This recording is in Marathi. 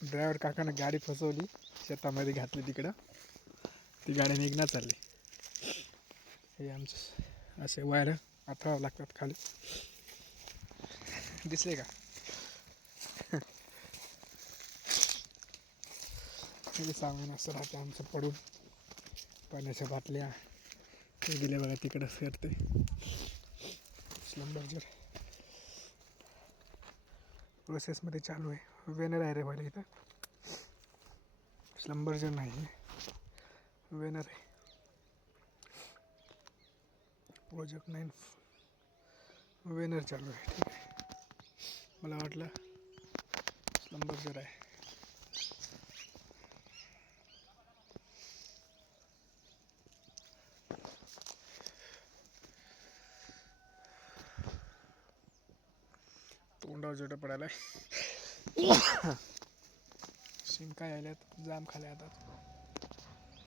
ड्रायव्हर काकानं गाडी फसवली, शेतामध्ये घातली तिकडं, ती गाडी निघण्यात चालली. हे आमचं असे वायर आथरावं लागतात खाली. दिसले का? हे सामान असं राहते आमचं पडून. पाण्याच्या बाटल्या ते दिले बघा तिकडं फिरते. स्लंबर्जर प्रोसेसमध्ये चालू आहे. वेनर आहे रे व्हायला इथं. स्लंबर्जर नाही, वेनर आहे. प्रोजेक्ट 9 वेनर चालू आहे. ठीक आहे, मला वाटलं स्लंबर्जर आहे. तोंडावर जोट पडायला. शिंका यायल्यात, जाम खाल्या आता.